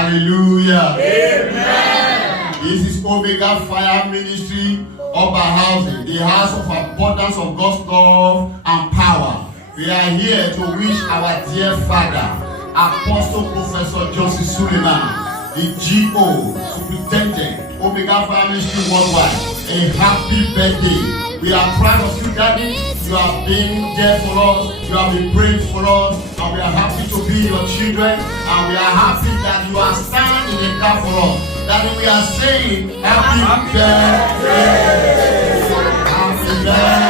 Hallelujah. Amen. This is Omega Fire Ministry, OBERHAUSEN, the house of abundance of God's love and power. We are here to wish our dear father, Apostle Professor Joseph Suleiman, the GO, Superintendent, Omega Fire Ministry Worldwide, a happy birthday. We are proud of you, Daddy. You have been there for us. You have been praying for us. And we are happy to be your children. And we are happy that you are standing in the gap for us. Daddy, we are saying happy birthday. Happy birthday.